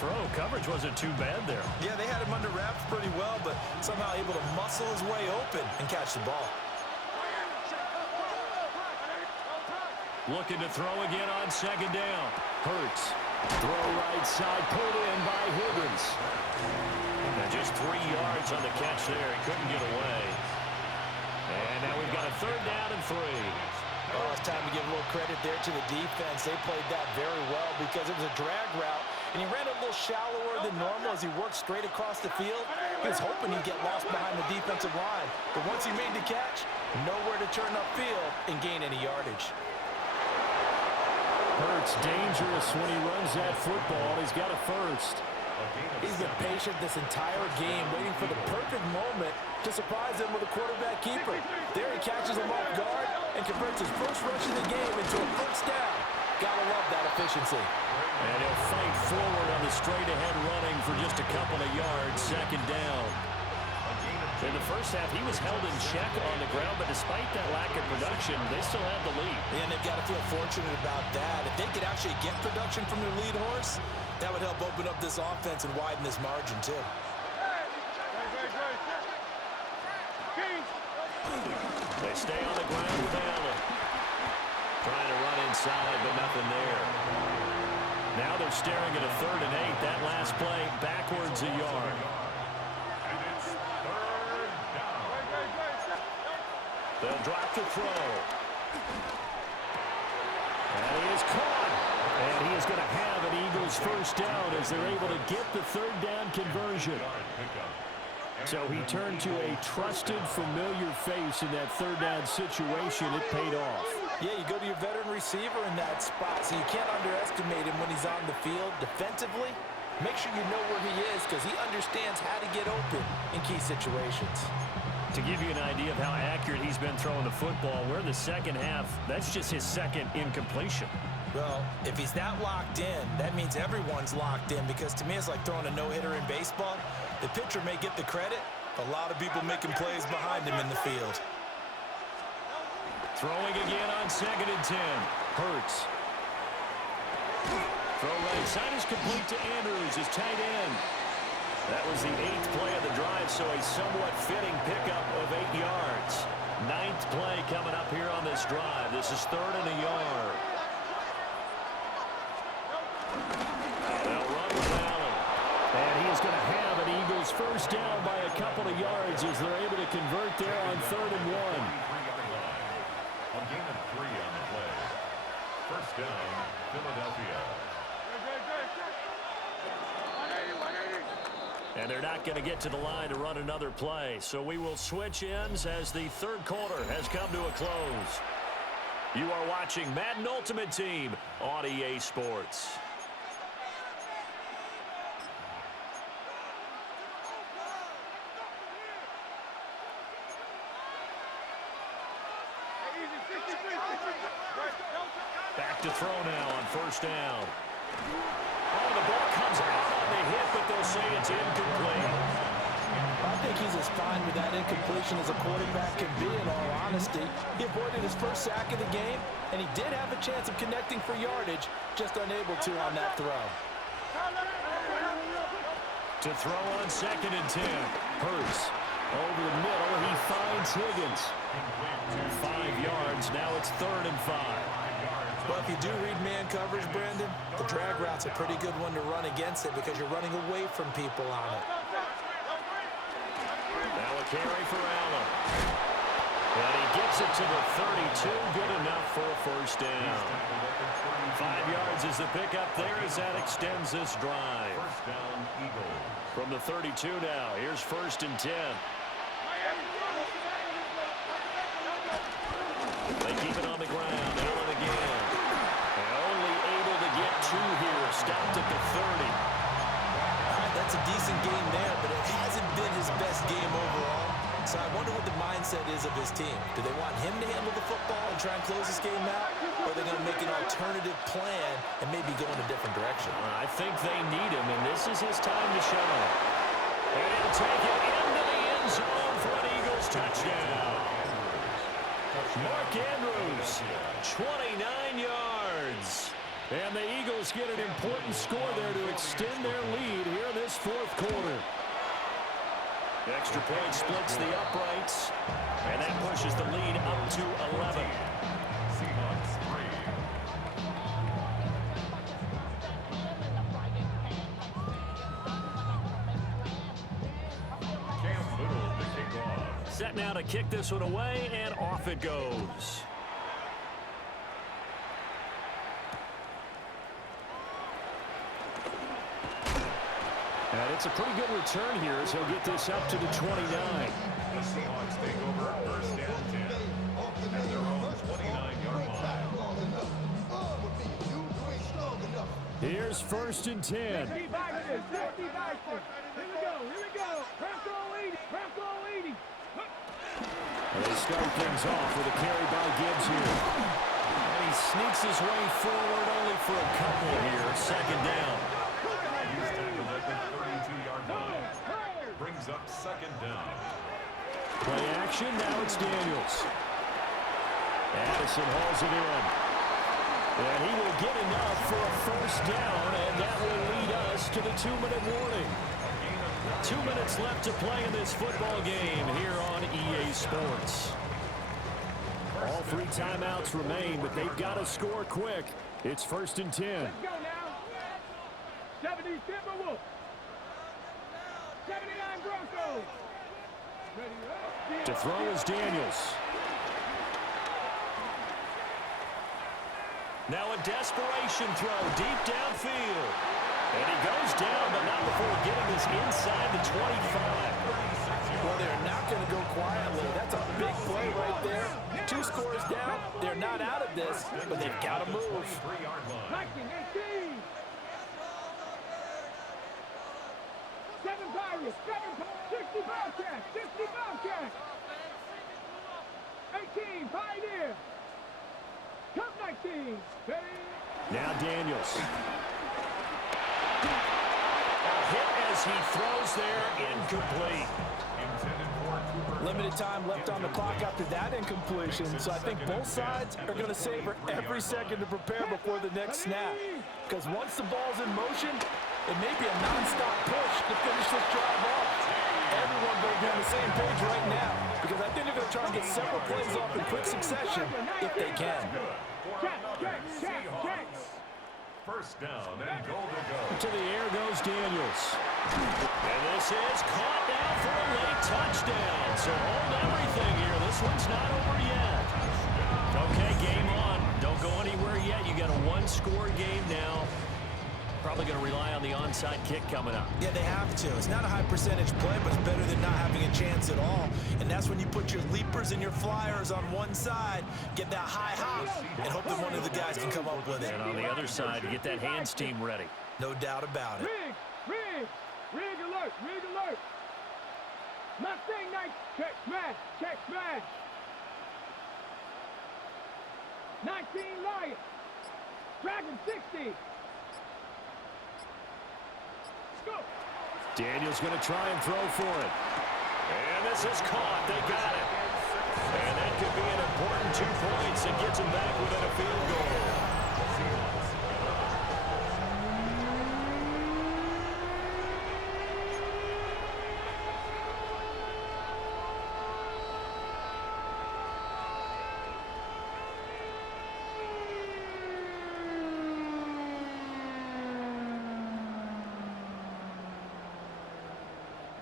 throw. Coverage wasn't too bad there. Yeah, they had him under wraps pretty well, but somehow able to muscle his way open and catch the ball. Looking to throw again on second down. Hurts. Throw right side, pulled in by Higgins. And just 3 yards on the catch there. He couldn't get away. And now we've got a third down and 3. Oh, it's time to give a little credit there to the defense. They played that very well because it was a drag route, and he ran a little shallower than normal as he worked straight across the field. He was hoping he'd get lost behind the defensive line, but once he made the catch, nowhere to turn upfield and gain any yardage. Hurts dangerous when he runs that football. He's got a first. He's been patient this entire game, waiting for the perfect moment to surprise him with a quarterback keeper. There he catches him off guard and converts his first rush of the game into a first down. Gotta love that efficiency. And he'll fight forward on the straight-ahead running for just a couple of yards, second down. In the first half, he was held in check on the ground, but despite that lack of production, they still have the lead. And they've got to feel fortunate about that. If they could actually get production from their lead horse, that would help open up this offense and widen this margin, too. They stay on the ground with Allen. Trying to run inside, but nothing there. Now they're staring at a 3rd and 8. That last play, backwards a yard. They'll drop to throw. And he is caught. And he is going to have an Eagles first down as they're able to get the 3rd down conversion. So he turned to a trusted, familiar face in that 3rd down situation. It paid off. Yeah, you go to your veteran receiver in that spot, so you can't underestimate him when he's on the field defensively. Make sure you know where he is because he understands how to get open in key situations. To give you an idea of how accurate he's been throwing the football, we're in the second half. That's just his second incompletion. Well, if he's that locked in, that means everyone's locked in because to me it's like throwing a no-hitter in baseball. The pitcher may get the credit, a lot of people making plays behind him in the field. Throwing again on 2nd and 10. Hurts. Throw right side is complete to Andrews, his tight end. That was the 8th play of the drive, so a somewhat fitting pickup of 8 yards. 9th play coming up here on this drive. This is 3rd and a yard. They'll run with Allen. And he is going to have an Eagles first down by a couple of yards as they're able to convert there on 3rd and 1. A gain of 3 on the play. First down, Philadelphia. And they're not going to get to the line to run another play. So we will switch ends as the 3rd quarter has come to a close. You are watching Madden Ultimate Team on EA Sports. Back to throw now on first down. Oh, the ball comes out on the hit, but they'll say it's incomplete. I think he's as fine with that incompletion as a quarterback can be, in all honesty. He avoided his first sack of the game, and he did have a chance of connecting for yardage, just unable to on that throw. To throw on 2nd and 10. Hurts over the middle. He finds Higgins. 5 yards. Now it's 3rd and 5. Well, if you do read man coverage, Brandon, the drag route's a pretty good one to run against it because you're running away from people on it. Now a carry for Allen. And he gets it to the 32. Good enough for a first down. 5 yards is the pickup there as that extends this drive. First down, Eagles. From the 32 now, here's 1st and 10. They keep it on the ground. Allen again. And only able to get 2 here. Stopped at the 30. All right, that's a decent game there, but it hasn't been his best game overall. So I wonder what the mindset is of his team. Do they want him to handle the football and try and close this game out? Or are they going to make an alternative plan and maybe go in a different direction? I think they need him, and this is his time to shine. And he'll take it into the end zone for an Eagles touchdown. Mark Andrews, 29 yards. And the Eagles Eagles get an important score there to extend their lead here in this fourth quarter. Extra point splits the uprights, and that pushes the lead up to 11. Seahawks 3. Cam Little to kick off. Set now to kick this one away, and off it goes. And it's a pretty good return here as he'll get this up to the 29. The Seahawks take over first and 10 at their own 29-yard line. Here's first and 10. Here we go. Bronco 80. And they start things off with a carry by Gibbs here. And he sneaks his way forward only for a couple here. Second down. He's tackled at the 32-yard line. Brings up second down. Play action, now it's Daniels. Addison hauls it in. And he will get enough for a first down, and that will lead us to the 2-minute warning. 2 minutes left to play in this football game here on EA Sports. All 3 timeouts remain, but they've got to score quick. It's first and 10. Let's go now. 70 Timberwolves. 79 Broncos. To throw is Daniels. Now a desperation throw deep downfield. And he goes down, but not before getting this inside the 25. Well, they're not going to go quietly. That's a big play right there. 2 scores down. They're not out of this, but they've got to move. 3-yard line. 19, 18. 7 Pirates. 60 Bobcats. 60 Bobcats. 18 Pioneer. Cup 19. Now Daniels. A hit as he throws there, incomplete. Intended for Cooper. Limited time left on the clock after that incompletion, so I think both sides are going to savor every second to prepare before the next snap. Because once the ball's in motion, it may be a non-stop push to finish this drive off. Everyone better be on the same page right now, because I think they're going to try and get several plays off in quick succession if they can. First down and goal to go. To the air goes Daniels. And this is caught now for a late touchdown. So hold everything here. This one's not over yet. Okay, game on. Don't go anywhere yet. You got a 1-score game now. Probably going to rely on the onside kick coming up. Yeah, they have to. It's not a high percentage play, but it's better than not having a chance at all. And that's when you put your leapers and your flyers on one side, get that high hop, and hope that one of the guys can come up with it. And on the other side, get that hands team ready. No doubt about it. Rig alert. Mustang night. Check smash. 19 Lions. Dragon 60. Go. Daniels going to try and throw for it. And this is caught. They got it. And that could be an important 2 points and gets him back within a field goal.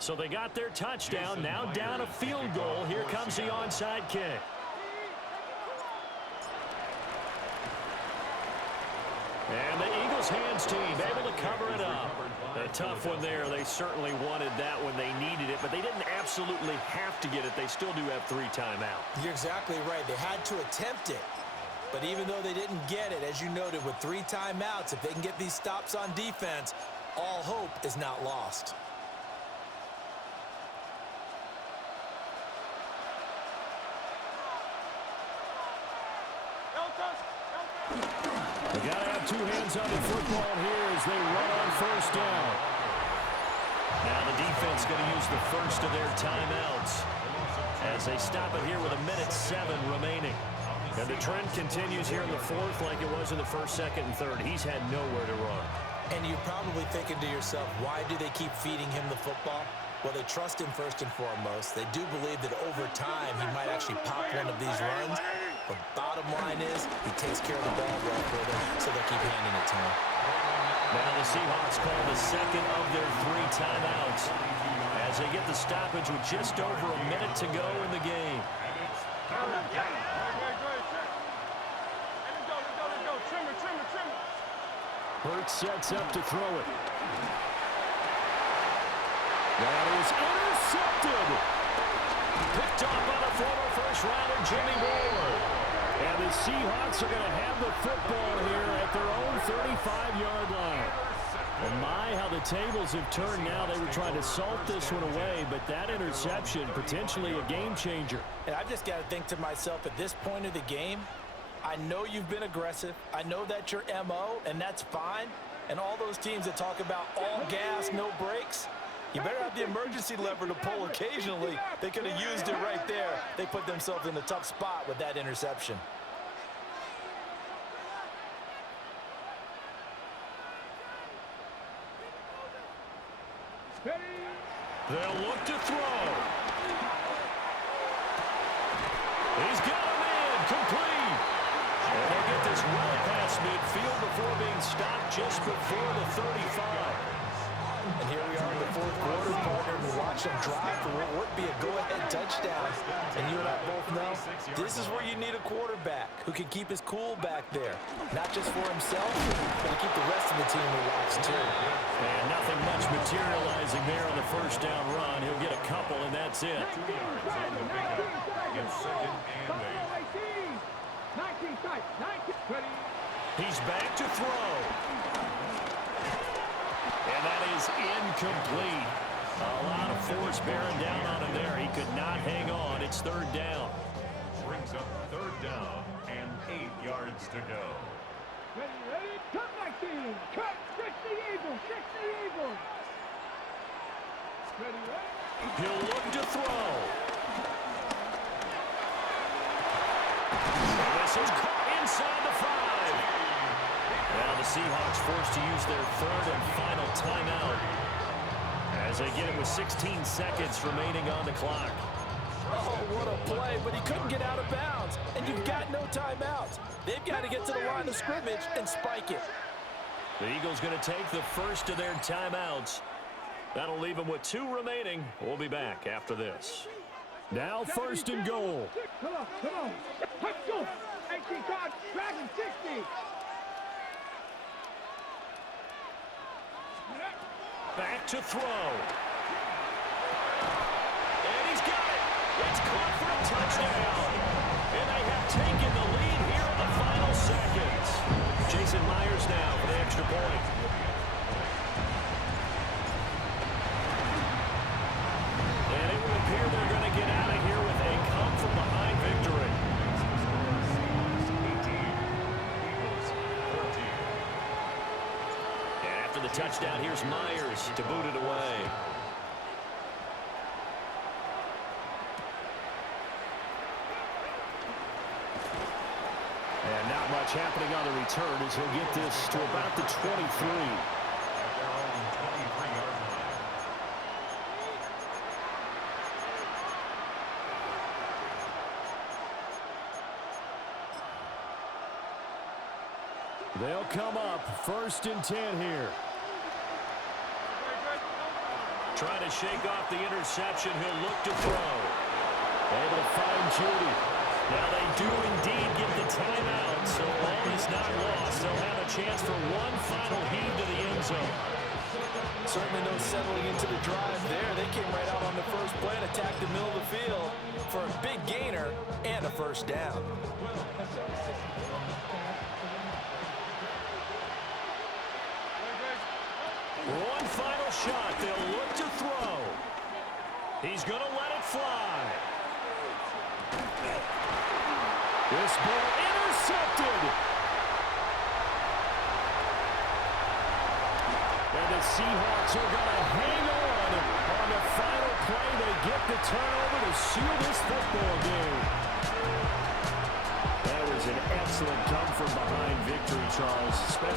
So they got their touchdown, now down a field goal. Here comes the onside kick. And the Eagles hands team able to cover it up. A tough one there. They certainly wanted that when they needed it, but they didn't absolutely have to get it. They still do have 3 timeouts. You're exactly right. They had to attempt it. But even though they didn't get it, as you noted, with 3 timeouts, if they can get these stops on defense, all hope is not lost. They got to have 2 hands on the football here as they run on first down. Now the defense going to use the first of their timeouts as they stop it here with 1:07 remaining. And the trend continues here in the fourth like it was in the first, second, and third. He's had nowhere to run. And you're probably thinking to yourself, why do they keep feeding him the football? Well, they trust him first and foremost. They do believe that over time he might actually pop one of these runs. But bottom line is he takes care of the ball well for them, so they'll keep handing it to him. Now the Seahawks call the second of their 3 timeouts as they get the stoppage with just over a minute to go in the game. Hurts sets up to throw it. That is intercepted. Picked up on a former first-rounder, Jimmy Ward. And the Seahawks are going to have the football here at their own 35-yard line. And my, how the tables have turned now. They were trying to salt this one away, but that interception, potentially a game changer. And I've just got to think to myself, at this point of the game, I know you've been aggressive. I know that's your MO, and that's fine. And all those teams that talk about all gas, no brakes, you better have the emergency lever to pull occasionally. They could have used it right there. They put themselves in a tough spot with that interception. They'll look to throw. He's got him in, complete. And they get this well past midfield before being stopped just before the 35. And here we are in the fourth quarter, partner, and watch them drive for what would be a go-ahead touchdown. And you and I both know this is where you need a quarterback who can keep his cool back there. Not just for himself, but to keep the rest of the team relaxed too. And nothing much materializing there on the first down run. He'll get a couple, and that's it. He's back to throw. And that is incomplete. A lot of force bearing down on him there. He could not hang on. It's third down. Brings up third down and 8 yards to go. Ready, cut my team. Cut, 60 Eagles, 60 Eagles. Ready. He'll look to throw. This is caught inside the 5. Now the Seahawks forced to use their third and final timeout as they get it with 16 seconds remaining on the clock. Oh, what a play, but he couldn't get out of bounds. And you've got no timeouts. They've got to get to the line of scrimmage and spike it. The Eagles going to take the first of their timeouts. That'll leave them with 2 remaining. We'll be back after this. Now first and goal. Come on, come on. Let's go. 18 cards, Dragon 60. Back to throw. And he's got it. It's caught for a touchdown. And they have taken the lead here in the final seconds. Jason Myers now for the extra point. And it will appear they're going to get out of here with a come-from-behind victory. And after the touchdown, here's Myers to boot it away. And not much happening on the return as he'll get this to about the 23. They'll come up first and 10 here. Trying to shake off the interception. He'll look to throw. Able to find Judy. Now they do indeed get the timeout, so all is not lost. They'll have a chance for one final heave to the end zone. Certainly no settling into the drive there. They came right out on the first play and attacked the middle of the field for a big gainer and a first down. One final shot. They'll look to throw. He's going to let it fly. This ball intercepted. And the Seahawks are going to hang on the final play. They get the turnover to seal this football game. That an excellent come-from-behind victory, Charles. Special